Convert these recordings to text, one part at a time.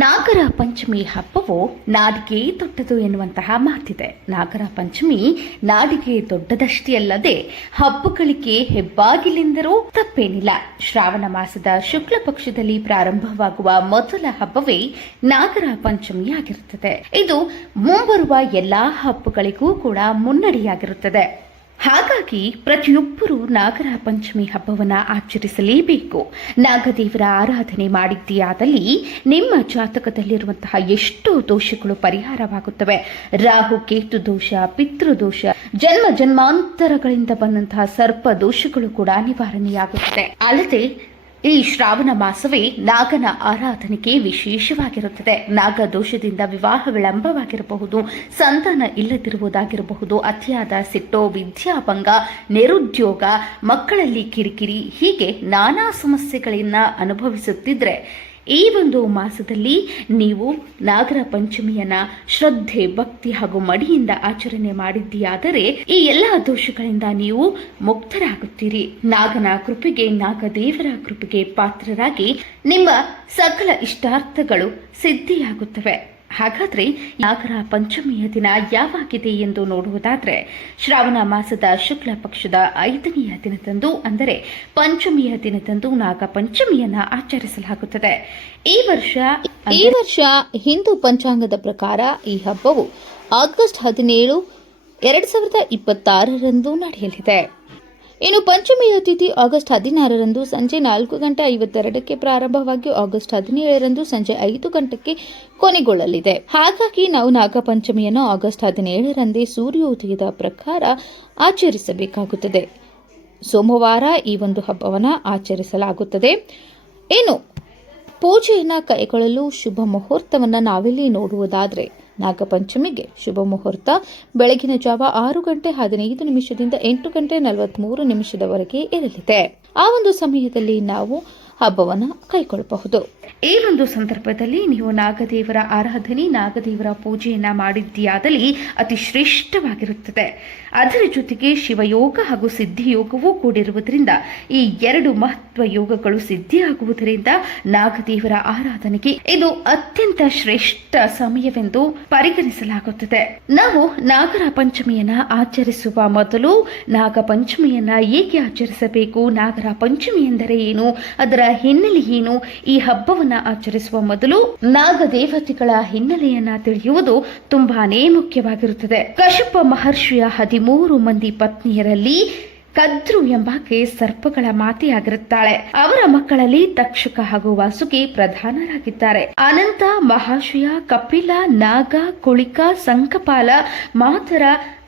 ನಾಗರ ಪಂಚಮಿ ಹಬ್ಬವು ನಾಡಿಗೆ ದೊಡ್ಡದು ಎನ್ನುವಂತಹ ಮಾತಿದೆ. ನಾಗರ ಪಂಚಮಿ ನಾಡಿಗೆ ದೊಡ್ಡದಷ್ಟೇ ಅಲ್ಲದೆ ಹಬ್ಬಗಳಿಗೆ ಹೆಬ್ಬಾಗಿಲೆಂದರೂ ತಪ್ಪೇನಿಲ್ಲ. ಶ್ರಾವಣ ಮಾಸದ ಶುಕ್ಲ ಪಕ್ಷದಲ್ಲಿ ಪ್ರಾರಂಭವಾಗುವ ಮೊದಲ ಹಬ್ಬವೇ ನಾಗರ ಪಂಚಮಿಯಾಗಿರುತ್ತದೆ. ಇದು ಮುಂಬರುವ ಎಲ್ಲಾ ಹಬ್ಬಗಳಿಗೂ ಕೂಡ ಮುನ್ನಡಿಯಾಗಿರುತ್ತದೆ. ಹಾಗಾಗಿ ಪ್ರತಿಯೊಬ್ಬರೂ ನಾಗರ ಪಂಚಮಿ ಹಬ್ಬವನ್ನು ಆಚರಿಸಲೇಬೇಕು. ನಾಗದೇವರ ಆರಾಧನೆ ಮಾಡಿದ್ದೀಯಾದಲ್ಲಿ ನಿಮ್ಮ ಜಾತಕದಲ್ಲಿರುವಂತಹ ಎಷ್ಟೋ ದೋಷಗಳು ಪರಿಹಾರವಾಗುತ್ತವೆ. ರಾಹು ಕೇತು ದೋಷ, ಪಿತೃದೋಷ, ಜನ್ಮಾಂತರಗಳಿಂದ ಬಂದಂತಹ ಸರ್ಪ ದೋಷಗಳು ಕೂಡ ನಿವಾರಣೆಯಾಗುತ್ತದೆ. ಅಲ್ಲದೆ ಈ ಶ್ರಾವಣ ಮಾಸವೇ ನಾಗನ ಆರಾಧನೆಗೆ ವಿಶೇಷವಾಗಿರುತ್ತದೆ. ನಾಗ ದೋಷದಿಂದ ವಿವಾಹ ವಿಳಂಬವಾಗಿರಬಹುದು, ಸಂತಾನ ಇಲ್ಲದಿರುವುದಾಗಿರಬಹುದು, ಅತಿಯಾದ ಸಿಟ್ಟು, ವಿದ್ಯಾಭಂಗ, ನಿರುದ್ಯೋಗ, ಮಕ್ಕಳಲ್ಲಿ ಕಿರಿಕಿರಿ, ಹೀಗೆ ನಾನಾ ಸಮಸ್ಯೆಗಳನ್ನು ಅನುಭವಿಸುತ್ತಿದ್ರೆ ಈ ಒಂದು ಮಾಸದಲ್ಲಿ ನೀವು ನಾಗರ ಪಂಚಮಿಯನ್ನ ಶ್ರದ್ಧೆ, ಭಕ್ತಿ ಹಾಗೂ ಮಡಿಯಿಂದ ಆಚರಣೆ ಮಾಡಿದ್ದೀಯಾದರೆ ಈ ಎಲ್ಲ ದೋಷಗಳಿಂದ ನೀವು ಮುಕ್ತರಾಗುತ್ತೀರಿ. ನಾಗನ ಕೃಪೆಗೆ, ನಾಗದೇವರ ಕೃಪೆಗೆ ಪಾತ್ರರಾಗಿ ನಿಮ್ಮ ಸಕಲ ಇಷ್ಟಾರ್ಥಗಳು ಸಿದ್ಧಿಯಾಗುತ್ತವೆ. ಹಾಗಾದ್ರೆ ನಾಗರ ಪಂಚಮಿಯ ದಿನ ಯಾವಾಗಿದೆ ಎಂದು ನೋಡುವುದಾದ್ರೆ, ಶ್ರಾವಣ ಮಾಸದ ಶುಕ್ಲ ಪಕ್ಷದ 5ನೆಯ ದಿನದಂದು, ಅಂದರೆ ಪಂಚಮಿಯ ದಿನದಂದು ನಾಗ ಪಂಚಮಿಯನ್ನ ಆಚರಿಸಲಾಗುತ್ತದೆ. ಈ ವರ್ಷ ಹಿಂದೂ ಪಂಚಾಂಗದ ಪ್ರಕಾರ ಈ ಹಬ್ಬವು ಆಗಸ್ಟ್ 17, 2026 ನಡೆಯಲಿದೆ. ಇನ್ನು ಪಂಚಮಿಯ ತಿಥಿ ಆಗಸ್ಟ್ 16 ಸಂಜೆ 4:52 ಪ್ರಾರಂಭವಾಗಿ ಆಗಸ್ಟ್ 17 ಸಂಜೆ 5 ಕೊನೆಗೊಳ್ಳಲಿದೆ. ಹಾಗಾಗಿ ನಾವು ನಾಗಪಂಚಮಿಯನ್ನು ಆಗಸ್ಟ್ 17 ಸೂರ್ಯೋದಯದ ಪ್ರಕಾರ ಆಚರಿಸಬೇಕಾಗುತ್ತದೆ. ಸೋಮವಾರ ಈ ಒಂದು ಹಬ್ಬವನ್ನು ಆಚರಿಸಲಾಗುತ್ತದೆ. ಇನ್ನು ಪೂಜೆಯನ್ನು ಕೈಗೊಳ್ಳಲು ಶುಭ ಮುಹೂರ್ತವನ್ನು ನಾವಿಲ್ಲಿ ನೋಡುವುದಾದರೆ, ನಾಗಪಂಚಮಿಗೆ ಶುಭ ಮುಹೂರ್ತ ಬೆಳಗಿನ ಜಾವ 6:15 8:43 ಇರಲಿದೆ. ಆ ಒಂದು ಸಮಯದಲ್ಲಿ ನಾವು ಹಬ್ಬವನ್ನು ಕೈಗೊಳ್ಳಬಹುದು. ಈ ಒಂದು ಸಂದರ್ಭದಲ್ಲಿ ನೀವು ನಾಗದೇವರ ಆರಾಧನೆ, ನಾಗದೇವರ ಪೂಜೆಯನ್ನ ಮಾಡಿದ್ದೀಯಾದಲ್ಲಿ ಅತಿ ಶ್ರೇಷ್ಠವಾಗಿರುತ್ತದೆ. ಅದರ ಜೊತೆಗೆ ಶಿವಯೋಗ ಹಾಗೂ ಸಿದ್ಧಿಯೋಗವೂ ಕೂಡಿರುವುದರಿಂದ ಈ 2 ಮಹತ್ವ ಯೋಗಗಳು ಸಿದ್ಧಿಯಾಗುವುದರಿಂದ ನಾಗದೇವರ ಆರಾಧನೆಗೆ ಇದು ಅತ್ಯಂತ ಶ್ರೇಷ್ಠ ಸಮಯವೆಂದು ಪರಿಗಣಿಸಲಾಗುತ್ತದೆ. ನಾವು ನಾಗರ ಪಂಚಮಿಯನ್ನ ಆಚರಿಸುವ ಮೊದಲು ನಾಗಪಂಚಮಿಯನ್ನ ಏಕೆ ಆಚರಿಸಬೇಕು, ನಾಗರ ಪಂಚಮಿ ಎಂದರೆ ಏನು, ಅದರ ಹಿನ್ನೆಲೆ ಏನು, ಈ ಹಬ್ಬವನ್ನ ಆಚರಿಸುವ ಮೊದಲು ನಾಗದೇವತೆಗಳ ಹಿನ್ನೆಲೆಯನ್ನ ತಿಳಿಯುವುದು ತುಂಬಾನೇ ಮುಖ್ಯವಾಗಿರುತ್ತದೆ. ಕಶ್ಯಪ ಮಹರ್ಷಿಯ 13 ಮಂದಿ ಪತ್ನಿಯರಲ್ಲಿ ಕದ್ರು ಎಂಬಾಕೆ ಸರ್ಪಗಳ ಮಾತೆಯಾಗಿರುತ್ತಾಳೆ. ಅವರ ಮಕ್ಕಳಲ್ಲಿ ತಕ್ಷಕ ಹಾಗೂ ವಾಸುಕಿ ಪ್ರಧಾನರಾಗಿದ್ದಾರೆ. ಅನಂತ, ಮಹಾಶಯ, ಕಪಿಲ, ನಾಗ, ಕುಳಿಕ, ಸಂಕಪಾಲ, ಮಾತರ,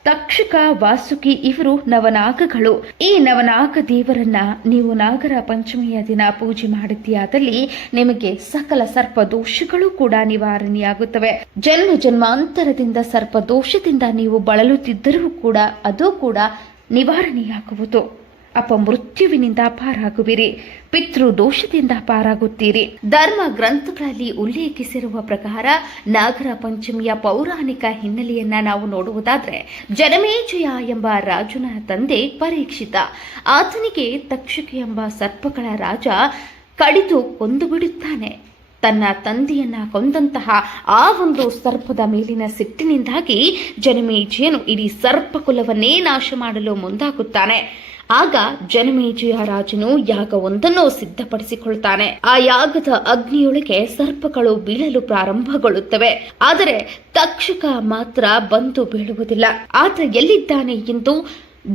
ತಕ್ಷಕ, ವಾಸುಕಿ ಇವರು ನವನಾಗಗಳು. ಈ ನವನಾಗ ದೇವರನ್ನ ನೀವು ನಾಗರ ಪಂಚಮಿಯ ದಿನ ಪೂಜೆ ಮಾಡಿದ್ದೀಯಾದಲ್ಲಿ ನಿಮಗೆ ಸಕಲ ಸರ್ಪ ದೋಷಗಳು ಕೂಡ ನಿವಾರಣೆಯಾಗುತ್ತವೆ. ಜನ್ಮಾಂತರದಿಂದ ಸರ್ಪ ದೋಷದಿಂದ ನೀವು ಬಳಲುತ್ತಿದ್ದರೂ ಕೂಡ ಅದು ಕೂಡ ನಿವಾರಣೆಯಾಗುವುದು. ಅಪಮೃತ್ಯುವಿನಿಂದ ಪಾರಾಗುವಿರಿ, ಪಿತೃ ದೋಷದಿಂದ ಪಾರಾಗುತ್ತೀರಿ. ಧರ್ಮ ಗ್ರಂಥಗಳಲ್ಲಿ ಉಲ್ಲೇಖಿಸಿರುವ ಪ್ರಕಾರ ನಾಗರ ಪಂಚಮಿಯ ಪೌರಾಣಿಕ ಹಿನ್ನೆಲೆಯನ್ನ ನಾವು ನೋಡುವುದಾದ್ರೆ, ಜನಮೇಜಯ ಎಂಬ ರಾಜನ ತಂದೆ ಪರೀಕ್ಷಿತ, ಆತನಿಗೆ ತಕ್ಷಕ ಎಂಬ ಸರ್ಪಗಳ ರಾಜ ಕಡಿದು ಕೊಂದು ಬಿಡುತ್ತಾನೆ. ತನ್ನ ತಂದೆಯನ್ನ ಕೊಂದಂತಹ ಆ ಒಂದು ಸರ್ಪದ ಮೇಲಿನ ಸಿಟ್ಟಿನಿಂದಾಗಿ ಜನಮೇಜಯನು ಇಡೀ ಸರ್ಪಕುಲವನ್ನೇ ನಾಶ ಮಾಡಲು ಮುಂದಾಗುತ್ತಾನೆ. ಆಗ ಜನಮೇಜಯ ರಾಜನು ಯಾಗವೊಂದನ್ನು ಸಿದ್ಧಪಡಿಸಿಕೊಳ್ತಾನೆ. ಆ ಯಾಗದ ಅಗ್ನಿಯೊಳಗೆ ಸರ್ಪಗಳು ಬೀಳಲು ಪ್ರಾರಂಭಗೊಳ್ಳುತ್ತವೆ. ಆದರೆ ತಕ್ಷಕ ಮಾತ್ರ ಬಂದು ಬೀಳುವುದಿಲ್ಲ. ಆತ ಎಲ್ಲಿದ್ದಾನೆ ಎಂದು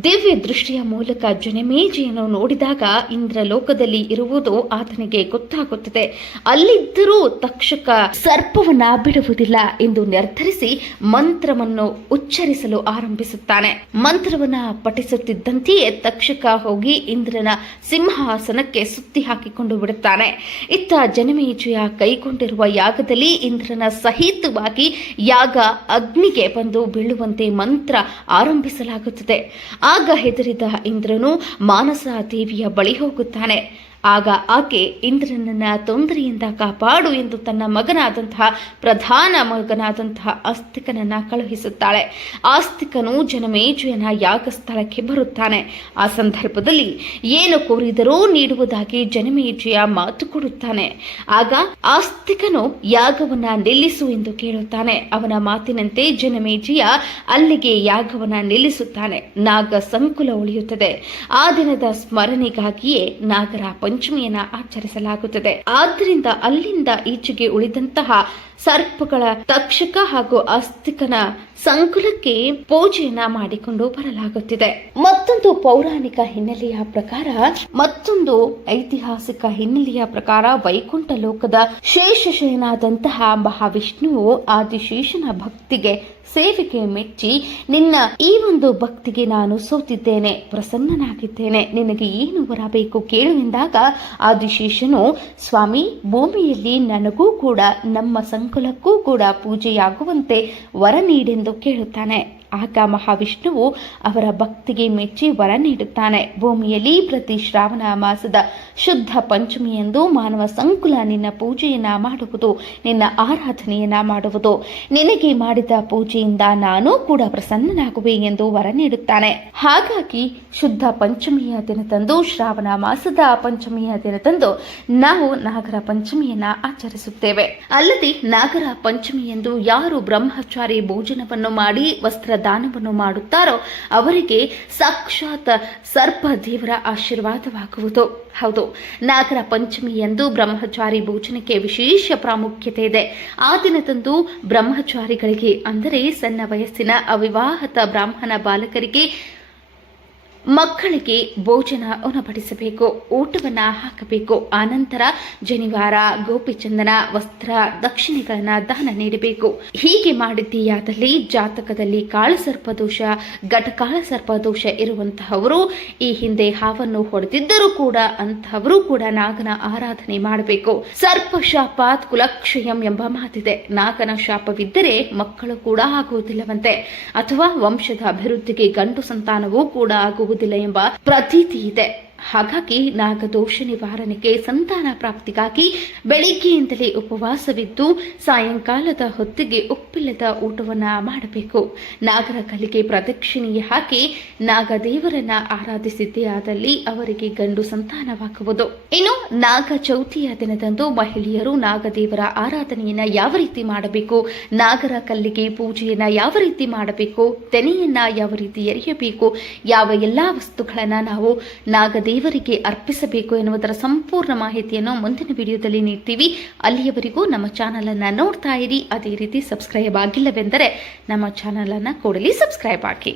ದಿವ್ಯ ದೃಷ್ಟಿಯ ಮೂಲಕ ಜನಮೇಜಯನು ನೋಡಿದಾಗ ಇಂದ್ರಲೋಕದಲ್ಲಿ ಇರುವುದು ಆತನಿಗೆ ಗೊತ್ತಾಗುತ್ತದೆ. ಅಲ್ಲಿದ್ದರೂ ತಕ್ಷಕ ಸರ್ಪವನ್ನ ಬಿಡುವುದಿಲ್ಲ ಎಂದು ನಿರ್ಧರಿಸಿ ಮಂತ್ರವನ್ನು ಉಚ್ಚರಿಸಲು ಆರಂಭಿಸುತ್ತಾನೆ. ಮಂತ್ರವನ್ನ ಪಠಿಸುತ್ತಿದ್ದಂತೆಯೇ ತಕ್ಷಕ ಹೋಗಿ ಇಂದ್ರನ ಸಿಂಹಾಸನಕ್ಕೆ ಸುತ್ತಿ ಹಾಕಿಕೊಂಡು ಬಿಡುತ್ತಾನೆ. ಇತ್ತ ಜನಮೇಜಯ ಕೈಗೊಂಡಿರುವ ಯಾಗದಲ್ಲಿ ಇಂದ್ರನ ಸಹಿತವಾಗಿ ಯಾಗ ಅಗ್ನಿಗೆ ಬಂದು ಬೀಳುವಂತೆ ಮಂತ್ರ ಆರಂಭಿಸಲಾಗುತ್ತದೆ. ಆಗ ಹೆದರಿದ ಇಂದ್ರನು ಮಾನಸ ದೇವಿಯ ಬಳಿ ಹೋಗುತ್ತಾನೆ. ಆಗ ಆಕೆ ಇಂದ್ರನನ್ನ ತೊಂದರೆಯಿಂದ ಕಾಪಾಡು ಎಂದು ತನ್ನ ಮಗನಾದಂತಹ ಪ್ರಧಾನ ಮಗನಾದಂತಹ ಆಸ್ತಿಕನನ್ನ ಕಳುಹಿಸುತ್ತಾಳೆ. ಆಸ್ತಿಕನು ಜನಮೇಜಯನ ಯಾಗಸ್ಥಳಕ್ಕೆ ಬರುತ್ತಾನೆ. ಆ ಸಂದರ್ಭದಲ್ಲಿ ಏನು ಕೋರಿದರೂ ನೀಡುವುದಾಗಿ ಜನಮೇಜಯ ಮಾತು ಕೊಡುತ್ತಾನೆ. ಆಗ ಆಸ್ತಿಕನು ಯಾಗವನ್ನ ನಿಲ್ಲಿಸು ಎಂದು ಕೇಳುತ್ತಾನೆ. ಅವನ ಮಾತಿನಂತೆ ಜನಮೇಜಯ ಅಲ್ಲಿಗೆ ಯಾಗವನ್ನ ನಿಲ್ಲಿಸುತ್ತಾನೆ. ನಾಗ ಸಂಕುಲ ಉಳಿಯುತ್ತದೆ. ಆ ದಿನದ ಸ್ಮರಣೆಗಾಗಿಯೇ ನಾಗರ ಪಂಚಮಿಯನ್ನ ಆಚರಿಸಲಾಗುತ್ತದೆ. ಆದ್ದರಿಂದ ಅಲ್ಲಿಂದ ಈಚೆಗೆ ಉಳಿದಂತಹ ಸರ್ಪಗಳ ತಕ್ಷಕ ಹಾಗೂ ಆಸ್ತಿಕನ ಸಂಕುಲಕ್ಕೆ ಪೂಜೆಯನ್ನ ಮಾಡಿಕೊಂಡು ಬರಲಾಗುತ್ತಿದೆ. ಮತ್ತೊಂದು ಪೌರಾಣಿಕ ಹಿನ್ನೆಲೆಯ ಪ್ರಕಾರ, ಮತ್ತೊಂದು ಐತಿಹಾಸಿಕ ಹಿನ್ನೆಲೆಯ ಪ್ರಕಾರ ವೈಕುಂಠ ಲೋಕದ ಶೇಷಶಯನಾದಂತಹ ಮಹಾವಿಷ್ಣುವು ಆದಿಶೇಷನ ಭಕ್ತಿಗೆ ಸೇವೆಗೆ ಮೆಚ್ಚಿ, ನಿನ್ನ ಈ ಒಂದು ಭಕ್ತಿಗೆ ನಾನು ಸೋತಿದ್ದೇನೆ, ಪ್ರಸನ್ನನಾಗಿದ್ದೇನೆ, ನಿನಗೆ ಏನು ಬರಬೇಕು ಕೇಳು ಎಂದಾಗ ಆದಿಶೇಷನು, ಸ್ವಾಮಿ, ಭೂಮಿಯಲ್ಲಿ ನನಗೂ ಕೂಡ ನಮ್ಮ ಸಂಕುಲಕ್ಕೂ ಕೂಡ ಪೂಜೆಯಾಗುವಂತೆ ವರ ನೀಡೆಂದು ಕೇಳುತ್ತಾನೆ. ಆಗ ಮಹಾವಿಷ್ಣುವು ಅವರ ಭಕ್ತಿಗೆ ಮೆಚ್ಚಿ ವರ ನೀಡುತ್ತಾನೆ. ಭೂಮಿಯಲ್ಲಿ ಪ್ರತಿ ಶ್ರಾವಣ ಮಾಸದ ಶುದ್ಧ ಪಂಚಮಿಯಂದು ಮಾನವ ಸಂಕುಲ ನಿನ್ನ ಪೂಜೆಯನ್ನ ಮಾಡುವುದು, ನಿನ್ನ ಆರಾಧನೆಯನ್ನ ಮಾಡುವುದು. ನಿನಗೆ ಮಾಡಿದ ಪೂಜೆಯಿಂದ ನಾನು ಕೂಡ ಪ್ರಸನ್ನನಾಗುವೆ ಎಂದು ವರ ನೀಡುತ್ತಾನೆ. ಹಾಗಾಗಿ ಶುದ್ಧ ಪಂಚಮಿಯ ದಿನದಂದು, ಶ್ರಾವಣ ಮಾಸದ ಪಂಚಮಿಯ ದಿನದಂದು ನಾವು ನಾಗರ ಪಂಚಮಿಯನ್ನ ಆಚರಿಸುತ್ತೇವೆ. ಅಲ್ಲದೆ ನಾಗರ ಪಂಚಮಿಯಂದು ಯಾರು ಬ್ರಹ್ಮಚಾರಿ ಭೋಜನವನ್ನು ಮಾಡಿ ವಸ್ತ್ರ ದಾನವನ್ನು ಮಾಡುತ್ತಾರೋ ಅವರಿಗೆ ಸಾಕ್ಷಾತ್ ಸರ್ಪ ದೇವರ ಆಶೀರ್ವಾದವಾಗುವುದು. ಹೌದು, ನಾಗರ ಪಂಚಮಿಯಂದು ಬ್ರಹ್ಮಚಾರಿ ಭೋಜನಕ್ಕೆ ವಿಶೇಷ ಪ್ರಾಮುಖ್ಯತೆ ಇದೆ. ಆ ದಿನದಂದು ಬ್ರಹ್ಮಚಾರಿಗಳಿಗೆ, ಅಂದರೆ ಸಣ್ಣ ವಯಸ್ಸಿನ ಅವಿವಾಹಿತ ಬ್ರಾಹ್ಮಣ ಬಾಲಕರಿಗೆ, ಮಕ್ಕಳಿಗೆ ಭೋಜನ ಉಣಬಡಿಸಬೇಕು, ಊಟವನ್ನ ಹಾಕಬೇಕು. ಆನಂತರ ಜನಿವಾರ, ಗೋಪಿಚಂದನ, ವಸ್ತ್ರ, ದಕ್ಷಿಣೆಗಳನ್ನ ದಾನ ನೀಡಬೇಕು. ಹೀಗೆ ಮಾಡಿದ್ದೀಯಾದಲ್ಲಿ ಜಾತಕದಲ್ಲಿ ಕಾಳಸರ್ಪದೋಷ, ಘಟಕಾಳ ಸರ್ಪದೋಷ ಇರುವಂತಹವರು, ಈ ಹಿಂದೆ ಹಾವನ್ನು ಹೊಡೆದಿದ್ದರೂ ಕೂಡ ಅಂತಹವರು ಕೂಡ ನಾಗನ ಆರಾಧನೆ ಮಾಡಬೇಕು. ಸರ್ಪ ಶಾಪಾತ್ ಕುಲಕ್ಷಯಂ ಎಂಬ ಮಾತಿದೆ. ನಾಗನ ಶಾಪವಿದ್ದರೆ ಮಕ್ಕಳು ಕೂಡ ಆಗುವುದಿಲ್ಲವಂತೆ, ಅಥವಾ ವಂಶದ ಅಭಿವೃದ್ಧಿಗೆ ಗಂಡು ಸಂತಾನವೂ ಕೂಡ ಆಗುವುದಿಲ್ಲ ಎಂಬ ಪ್ರತೀತಿ ಇದೆ. ಹಾಗಾಗಿ ನಾಗದೋಷ ನಿವಾರಣೆಗೆ, ಸಂತಾನ ಪ್ರಾಪ್ತಿಗಾಗಿ ಬೆಳಿಗ್ಗೆಯಿಂದಲೇ ಉಪವಾಸವಿದ್ದು ಸಾಯಂಕಾಲದ ಹೊತ್ತಿಗೆ ಉಪ್ಪಿಲ್ಲದ ಊಟವನ್ನ ಮಾಡಬೇಕು. ನಾಗರ ಕಲ್ಲಿಗೆ ಪ್ರದಕ್ಷಿಣೆ ಹಾಕಿ ನಾಗದೇವರನ್ನ ಆರಾಧಿಸಿದ್ದೇ ಆದಲ್ಲಿ ಅವರಿಗೆ ಗಂಡು ಸಂತಾನವಾಗುವುದು. ಇನ್ನು ನಾಗ ಚೌತಿಯ ದಿನದಂದು ಮಹಿಳೆಯರು ನಾಗದೇವರ ಆರಾಧನೆಯನ್ನ ಯಾವ ರೀತಿ ಮಾಡಬೇಕು, ನಾಗರ ಕಲ್ಲಿಗೆ ಪೂಜೆಯನ್ನ ಯಾವ ರೀತಿ ಮಾಡಬೇಕು, ತೆನೆಯನ್ನ ಯಾವ ರೀತಿ ಎರೆಯಬೇಕು, ಯಾವ ಎಲ್ಲಾ ವಸ್ತುಗಳನ್ನ ನಾವು ನಾಗದೇವರಿಗೆ ಅರ್ಪಿಸಬೇಕು ಎನ್ನುವುದರ ಸಂಪೂರ್ಣ ಮಾಹಿತಿಯನ್ನು ಮುಂದಿನ ವಿಡಿಯೋದಲ್ಲಿ ನೀಡ್ತೀವಿ. ಅಲ್ಲಿಯವರೆಗೂ ನಮ್ಮ ಚಾನಲ್ ಅನ್ನ ನೋಡ್ತಾ ಇರಿ. ಅದೇ ರೀತಿ ಸಬ್ಸ್ಕ್ರೈಬ್ ಆಗಿಲ್ಲವೆಂದರೆ ನಮ್ಮ ಚಾನಲ್ ಅನ್ನ ಕೂಡಲೇ ಸಬ್ಸ್ಕ್ರೈಬ್ ಆಗಿ.